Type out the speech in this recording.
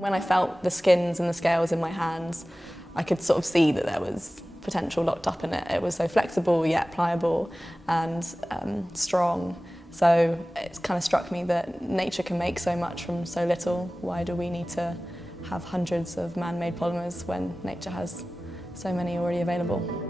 When I felt the skins and the scales in my hands, I could sort of see that there was potential locked up in it. It was so flexible yet pliable and strong. So it kind of struck me that nature can make so much from so little. Why do we need to have hundreds of man-made polymers when nature has so many already available?